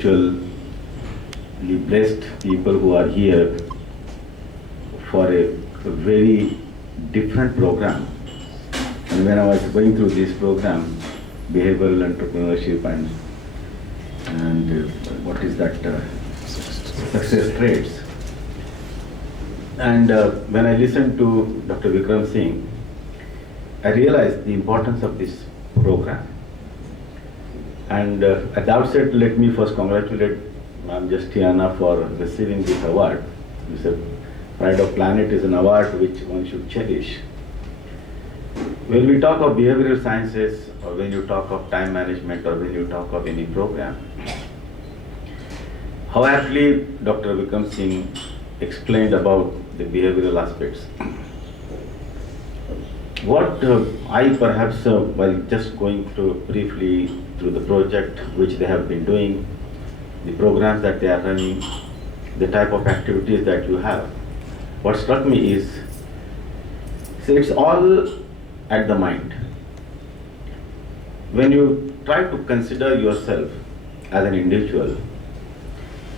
spiritually blessed people who are here for a very different program. And when I was going through this program, behavioral entrepreneurship and what is that, success traits. And when I listened to Dr. Vikram Singh, I realized the importance of this program. And at the outset, let me first congratulate Ma'am Justiana for receiving this award. It's a Pride of Planet is an award which one should cherish. When we talk of behavioral sciences, or when you talk of time management, or when you talk of any program, how aptly Dr. Vikram Singh explained about the behavioral aspects. What I perhaps, while just going through briefly through the project which they have been doing, the programs that they are running, the type of activities that you have, what struck me is, see, it's all at the mind. When you try to consider yourself as an individual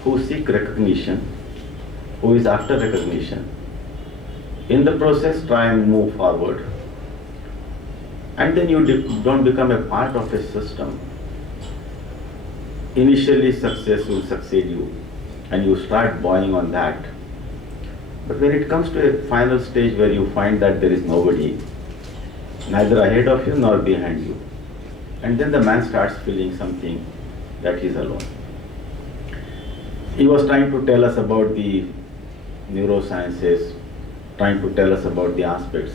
who seek recognition, who is after recognition, in the process try and move forward, and then you don't become a part of a system. Initially success will succeed you and you start buying on that. But when it comes to a final stage where you find that there is nobody, neither ahead of you nor behind you, and then the man starts feeling something that he is alone. He was trying to tell us about the neurosciences, trying to tell us about the aspects.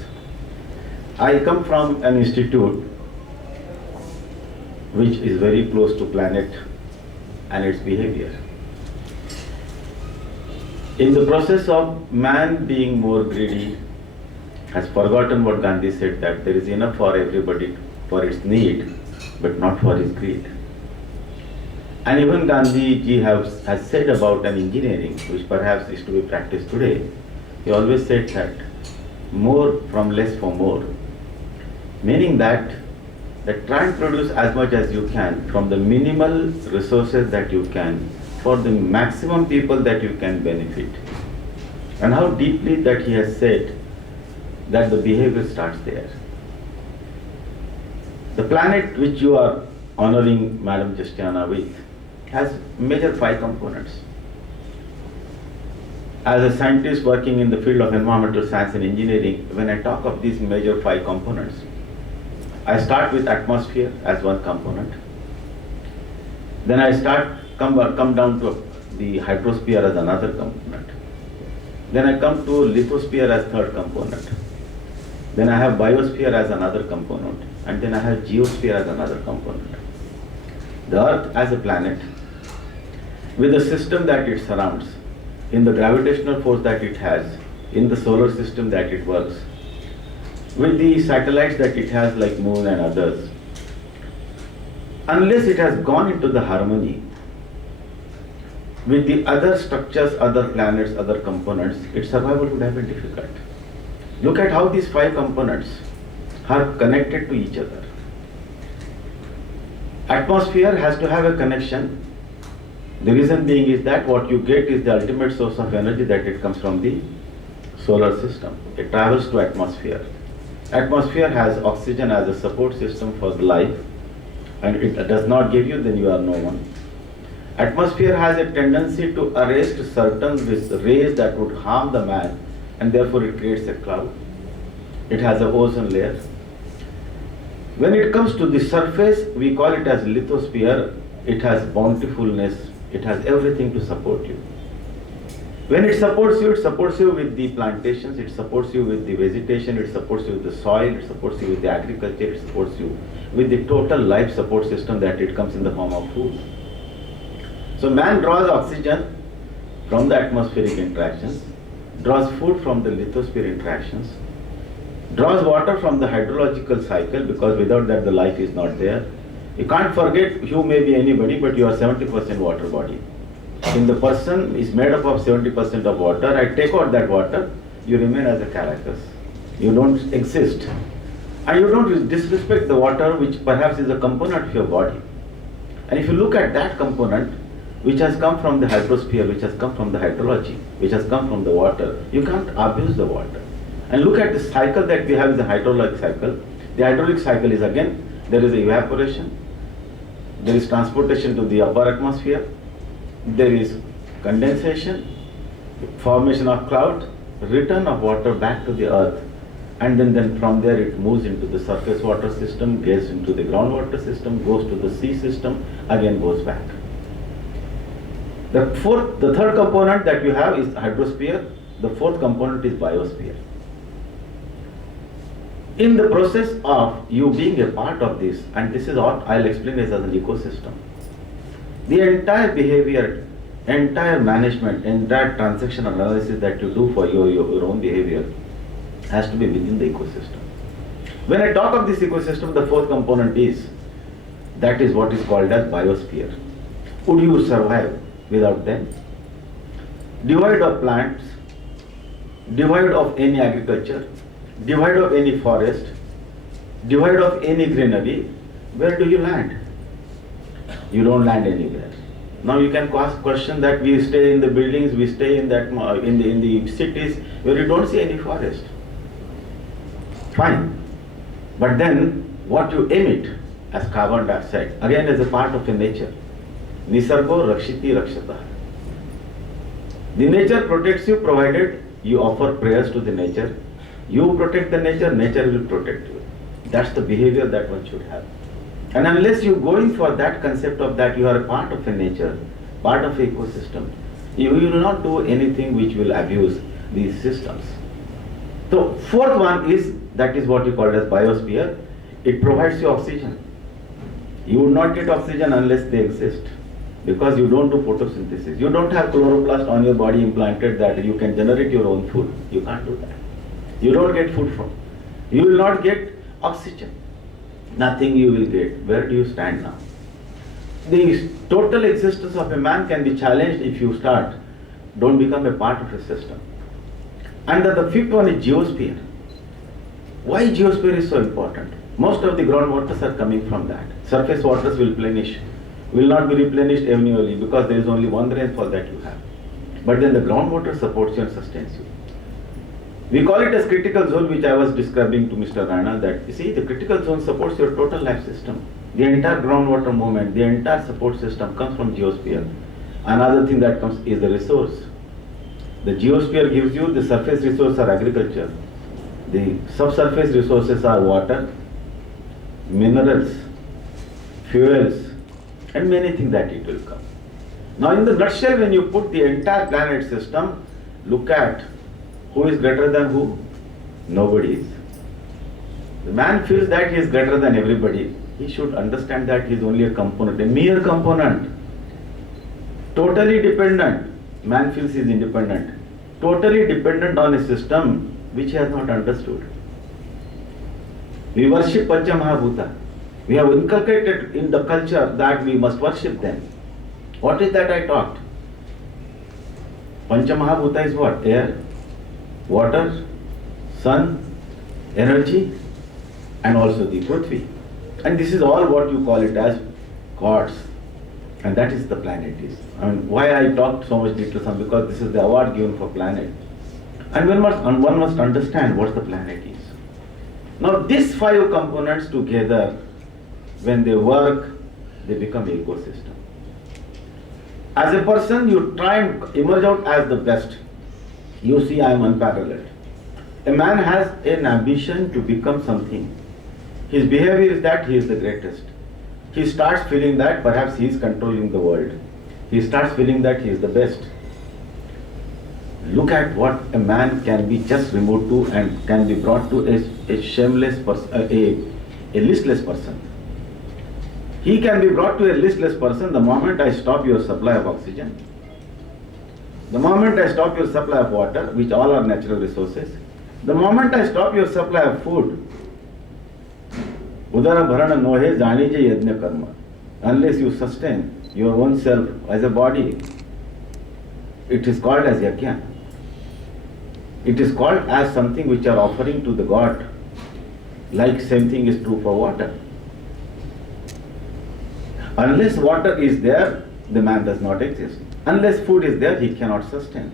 I come from an institute which is very close to planet and its behavior. In the process of man being more greedy, has forgotten what Gandhi said, that there is enough for everybody for its need, but not for his greed. And even Gandhi ji has said about an engineering, which perhaps is to be practiced today. He always said that more from less for more, meaning that try and produce as much as you can from the minimal resources that you can for the maximum people that you can benefit. And how deeply that he has said that the behavior starts there. The planet which you are honoring Madam Justiana with has major 5 components. As a scientist working in the field of environmental science and engineering, when I talk of these major 5 components, I start with atmosphere as one component. Then I come down to the hydrosphere as another component. Then I come to lithosphere as third component. Then I have biosphere as another component. And then I have geosphere as another component. The Earth as a planet, with the system that it surrounds, in the gravitational force that it has, in the solar system that it works, with the satellites that it has like Moon and others, unless it has gone into the harmony with the other structures, other planets, other components, its survival would have been difficult. Look at how these 5 components are connected to each other. Atmosphere has to have a connection. The reason being is that what you get is the ultimate source of energy, that it comes from the solar system. It travels to atmosphere. Atmosphere has oxygen as a support system for the life, and it does not give you, then you are no one. Atmosphere has a tendency to arrest certain rays that would harm the man, and therefore it creates a cloud. It has an ozone layer. When it comes to the surface, we call it as lithosphere. It has bountifulness. It has everything to support you. When it supports you with the plantations, it supports you with the vegetation, it supports you with the soil, it supports you with the agriculture, it supports you with the total life support system that it comes in the form of food. So man draws oxygen from the atmospheric interactions, draws food from the lithosphere interactions, draws water from the hydrological cycle, because without that the life is not there. You can't forget, you may be anybody, but you are 70% water body. If the person is made up of 70% of water, I take out that water, you remain as a carcass. You don't exist. And you don't disrespect the water, which perhaps is a component of your body. And if you look at that component, which has come from the hydrosphere, which has come from the hydrology, which has come from the water. You can't abuse the water. And look at the cycle that we have is the hydraulic cycle. The hydraulic cycle is again, there is evaporation, there is transportation to the upper atmosphere, there is condensation, formation of cloud, return of water back to the earth, and then from there it moves into the surface water system, gets into the groundwater system, goes to the sea system, again goes back. The third component that you have is hydrosphere. The fourth component is biosphere. In the process of you being a part of this, and this is what I'll explain as an ecosystem, the entire behavior, entire management, entire transaction analysis that you do for your own behavior has to be within the ecosystem. When I talk of this ecosystem, the fourth component is, that is what is called as biosphere. Would you survive without them? Devoid of plants, devoid of any agriculture, devoid of any forest, devoid of any greenery, where do you land? You don't land anywhere. Now you can ask question that we stay in the buildings, we stay in that in the cities where you don't see any forest. Fine, but then what you emit as carbon dioxide, again as a part of the nature. Nisargo rakshiti rakshata. The nature protects you provided you offer prayers to the nature. You protect the nature, nature will protect you. That's the behavior that one should have. And unless you go in for that concept of that you are a part of a nature, part of an ecosystem, you will not do anything which will abuse these systems. So fourth one is, that is what you call as biosphere. It provides you oxygen. You would not get oxygen unless they exist, because you don't do photosynthesis. You don't have chloroplast on your body implanted that you can generate your own food. You can't do that. You don't get food from. You will not get oxygen. Nothing you will get. Where do you stand now? The total existence of a man can be challenged if you start. Don't become a part of a system. And the fifth one is geosphere. Why geosphere is so important? Most of the groundwaters are coming from that. Surface waters will not be replenished annually because there is only one rainfall that you have. But then the groundwater supports you and sustains you. We call it as critical zone, which I was describing to Mr. Rana, that you see the critical zone supports your total life system. The entire groundwater movement, the entire support system comes from geosphere. Another thing that comes is the resource. The geosphere gives you the surface resources are agriculture. The subsurface resources are water, minerals, fuels, and many things that it will come. Now in the nutshell, when you put the entire planet system, look at who is greater than who? Nobody is. The man feels that he is greater than everybody. He should understand that he is only a component, a mere component. Totally dependent. Man feels he is independent. Totally dependent on a system which he has not understood. We worship Pancha Mahabhuta. We have inculcated in the culture that we must worship them. What is that I talked? Pancha Mahabhuta is what? Air, water, sun, energy, and also the Prithvi. And this is all what you call it as gods. And that is the planet is. I mean, why I talked so much detail? Because this is the award given for planet. And one must understand what the planet is. Now these five components together, when they work, they become an ecosystem. As a person, you try and emerge out as the best. You see, I am unparalleled. A man has an ambition to become something. His behavior is that he is the greatest. He starts feeling that perhaps he is controlling the world. He starts feeling that he is the best. Look at what a man can be just removed to and can be brought to a shameless person, a listless person. He can be brought to a listless person the moment I stop your supply of oxygen. The moment I stop your supply of water, which all are natural resources. The moment I stop your supply of food, Udara bharana nohe jani je yajna karma. Unless you sustain your own self as a body, it is called as yajna. It is called as something which are offering to the god. Like same thing is true for water. Unless water is there, the man does not exist. Unless food is there, he cannot sustain.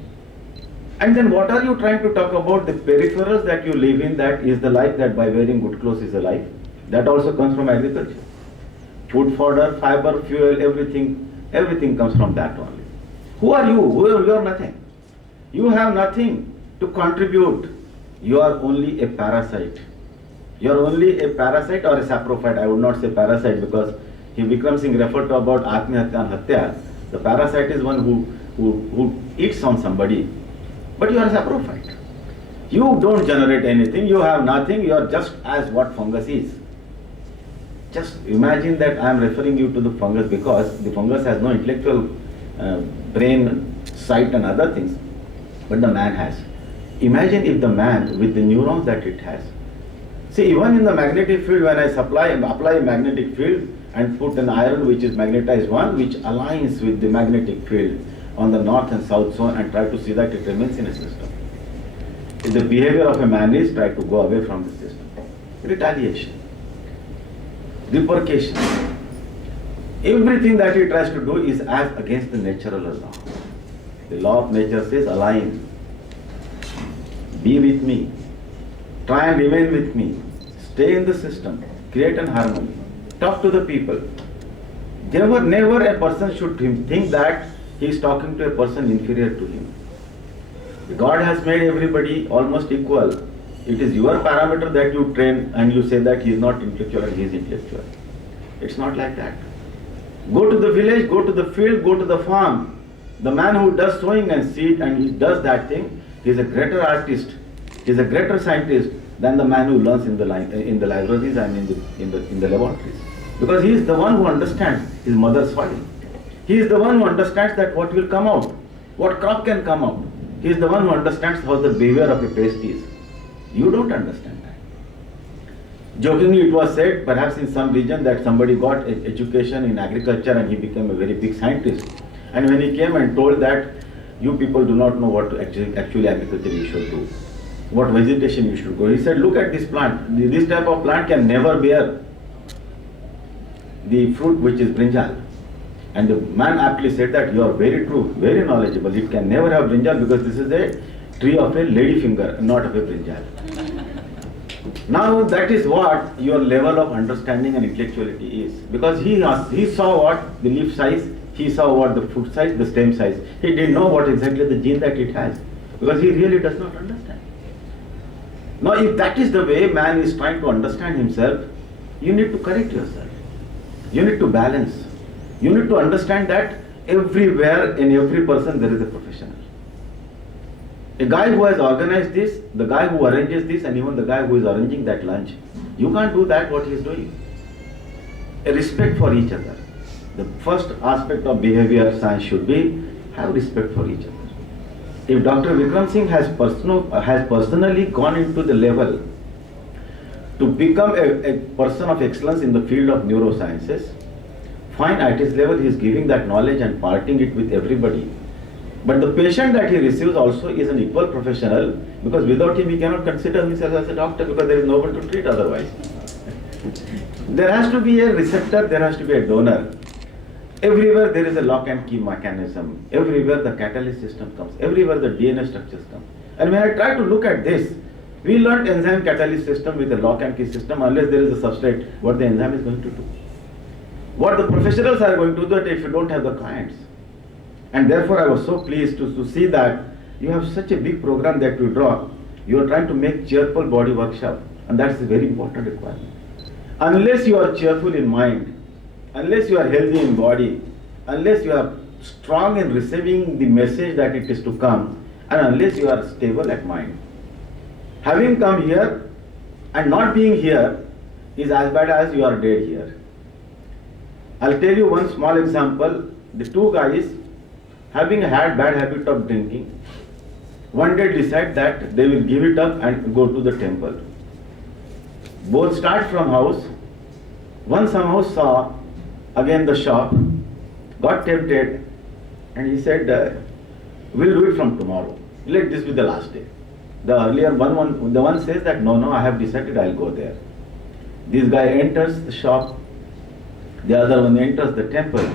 And then what are you trying to talk about? The peripherals that you live in, that is the life, that by wearing good clothes is a life. That also comes from agriculture. Food, fodder, fiber, fuel, everything comes from that only. Who are you? You are nothing. You have nothing to contribute. You are only a parasite. You are only a parasite or a saprophyte. I would not say parasite, because Vikram Singh referred to about Atmahatya and Hatya. The parasite is one who eats on somebody. But you are a saprophyte. You don't generate anything, you have nothing, you are just as what fungus is. Just imagine that I am referring you to the fungus because the fungus has no intellectual brain, sight and other things, but the man has. Imagine if the man with the neurons that it has. See, even in the magnetic field, when I apply a magnetic field and put an iron which is magnetized one, which aligns with the magnetic field on the north and south zone, and try to see that it remains in a system. If the behavior of a man is try to go away from the system. Retaliation, repercussion, everything that he tries to do is as against the natural law. The law of nature says align, be with me, try and remain with me, stay in the system, create an harmony, talk to the people. Never a person should think that he is talking to a person inferior to him. God has made everybody almost equal. It is your parameter that you train and you say that he is not intellectual and he is intellectual. It's not like that. Go to the village, go to the field, go to the farm. The man who does sowing and seed and he does that thing, he is a greater artist, he is a greater scientist than the man who learns in the libraries and in the laboratories. Because he is the one who understands his mother's soil. He is the one who understands that what will come out, what crop can come out. He is the one who understands how the behavior of a pest is. You don't understand that. Jokingly it was said, perhaps in some region, that somebody got education in agriculture and he became a very big scientist. And when he came and told that you people do not know what actually agriculture you should do, what vegetation you should grow, he said, look at this plant. This type of plant can never bear the fruit which is brinjal. And the man aptly said that you are very true, very knowledgeable. It can never have brinjal because this is a tree of a lady finger, not of a brinjal. Now that is what your level of understanding and intellectuality is. Because he saw what the leaf size, he saw what the fruit size, the stem size. He didn't know what exactly the gene that it has. Because he really does not understand. Now if that is the way man is trying to understand himself, you need to correct yourself. You need to balance. You need to understand that everywhere, in every person, there is a professional. A guy who has organized this, the guy who arranges this, and even the guy who is arranging that lunch, you can't do that what he is doing. A respect for each other. The first aspect of behavior science should be have respect for each other. If Dr. Vikram Singh has personally gone into the level to become a person of excellence in the field of neurosciences, fine, at his level he is giving that knowledge and parting it with everybody. But the patient that he receives also is an equal professional, because without him he cannot consider himself as a doctor, because there is no one to treat otherwise. There has to be a receptor, there has to be a donor. Everywhere there is a lock and key mechanism. Everywhere the catalyst system comes. Everywhere the DNA structures come. And when I try to look at this, we learned enzyme catalyst system with a lock and key system. Unless there is a substrate, what the enzyme is going to do. What the professionals are going to do if you don't have the clients. And therefore I was so pleased to see that you have such a big program that you draw. You are trying to make cheerful body workshop, and that is a very important requirement. Unless you are cheerful in mind, unless you are healthy in body, unless you are strong in receiving the message that it is to come, and unless you are stable at mind, having come here and not being here is as bad as you are dead here. I'll tell you one small example. The two guys, having had bad habit of drinking, one day decide that they will give it up and go to the temple. Both start from house. One somehow saw again the shop, got tempted, and he said, we'll do it from tomorrow. Let this be the last day. The earlier the one says that no, I have decided I'll go there. This guy enters the shop, the other one enters the temple.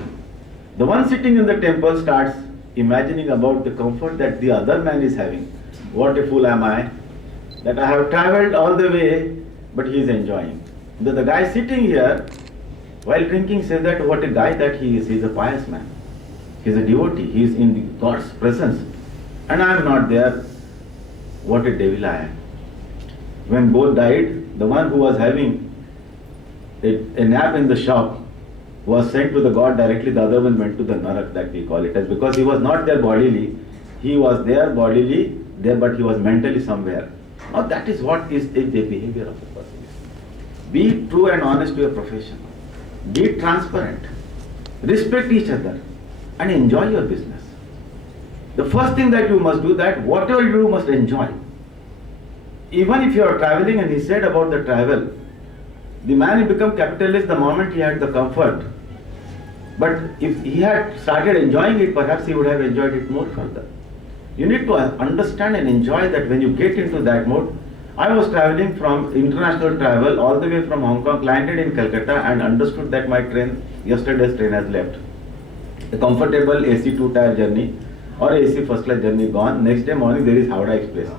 The one sitting in the temple starts imagining about the comfort that the other man is having. What a fool am I, that I have traveled all the way, but he is enjoying. The guy sitting here, while drinking, says that what a guy that he is. He is a pious man. He is a devotee. He is in God's presence. And I am not there. What a devil I am. When both died, the one who was having a nap in the shop was sent to the God directly. The other one went to the Narak, that we call it as, because he was not there bodily. He was there bodily, there, but he was mentally somewhere. Now that is what is the behavior of a person. Be true and honest to your profession. Be transparent. Respect each other and enjoy your business. The first thing that you must do, that whatever you do must enjoy. Even if you are traveling, and he said about the travel, the man became capitalist the moment he had the comfort. But if he had started enjoying it, perhaps he would have enjoyed it more further. You need to understand and enjoy that when you get into that mode. I was traveling from international travel all the way from Hong Kong, landed in Calcutta, and understood that my train, yesterday's train has left. A comfortable AC 2-tier journey or AC first class journey gone. Next day morning there is Howrah Express.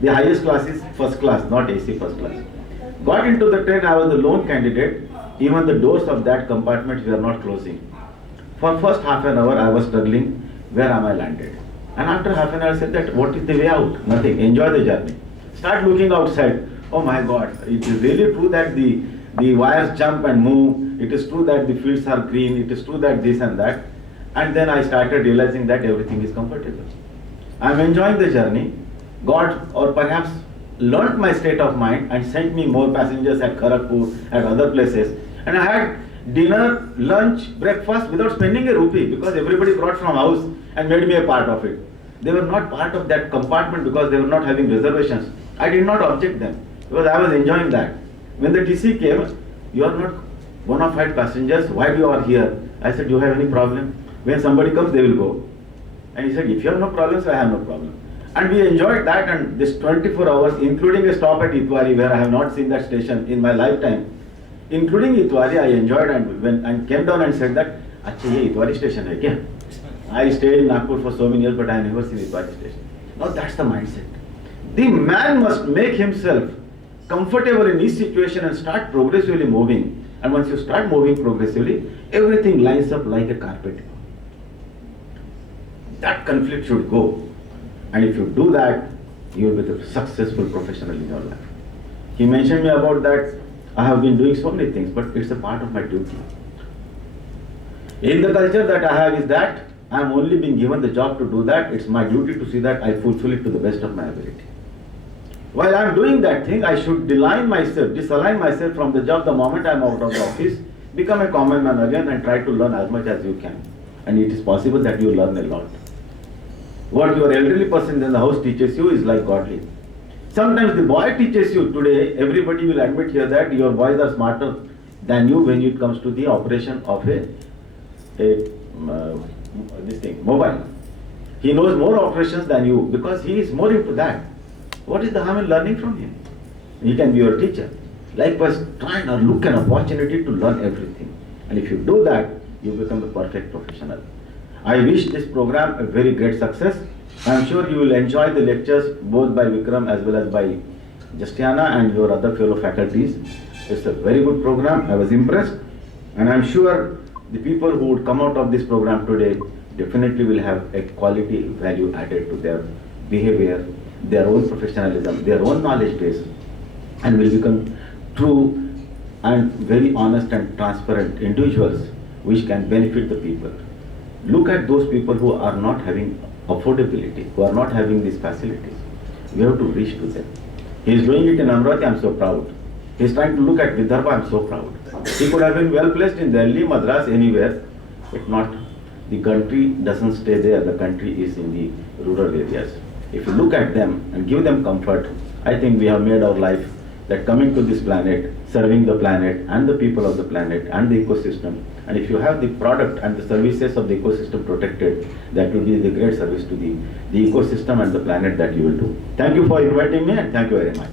The highest class is first class, not AC first class. Got into the train, I was the lone candidate. Even the doors of that compartment were not closing. For first half an hour I was struggling, where am I landed? And after half an hour I said that what is the way out? Nothing, enjoy the journey. Start looking outside. Oh my God, it is really true that the wires jump and move. It is true that the fields are green. It is true that this and that. And then I started realizing that everything is comfortable. I am enjoying the journey. God, or perhaps learnt my state of mind and sent me more passengers at Kharagpur, at other places. And I had dinner, lunch, breakfast without spending a rupee, because everybody brought from house and made me a part of it. They were not part of that compartment because they were not having reservations. I did not object them because I was enjoying that. When the TC came, you are not bona fide passengers, why you are here? I said, do you have any problem? When somebody comes, they will go. And he said, if you have no problem, so I have no problem. And we enjoyed that, and this 24 hours, including a stop at Itwari, where I have not seen that station in my lifetime. Including Itwari, I enjoyed, and came down and said that, Achha, ye Itwari station hai kya? I stayed in Nagpur for so many years, but I have never seen Itwari station. Now that's the mindset. The man must make himself comfortable in each situation and start progressively moving. And once you start moving progressively, everything lines up like a carpet. That conflict should go. And if you do that, you will be a successful professional in your life. He mentioned me about that. I have been doing so many things, but it's a part of my duty. In the culture that I have is that I am only being given the job to do that. It's my duty to see that I fulfill it to the best of my ability. While I am doing that thing, I should disalign myself from the job the moment I am out of the office, become a common man again and try to learn as much as you can. And it is possible that you learn a lot. What your elderly person in the house teaches you is like godly. Sometimes the boy teaches you. Today, everybody will admit here that your boys are smarter than you when it comes to the operation of mobile. He knows more operations than you because he is more into that. What is the harm in learning from him? He can be your teacher. Likewise, try and look an opportunity to learn everything. And if you do that, you become a perfect professional. I wish this program a very great success. I am sure you will enjoy the lectures both by Vikram as well as by Justiana and your other fellow faculties. It's a very good program. I was impressed. And I am sure the people who would come out of this program today definitely will have a quality value added to their behavior, their own professionalism, their own knowledge base, and will become true and very honest and transparent individuals which can benefit the people. Look at those people who are not having affordability, who are not having these facilities. We have to reach to them. He is doing it in Amravati, I am so proud. He is trying to look at Vidarbha, I am so proud. He could have been well placed in Delhi, Madras, anywhere, but not. The country doesn't stay there, the country is in the rural areas. If you look at them and give them comfort, I think we have made our life that coming to this planet, serving the planet and the people of the planet and the ecosystem. And if you have the product and the services of the ecosystem protected, that will be the great service to the ecosystem and the planet that you will do. Thank you for inviting me and thank you very much.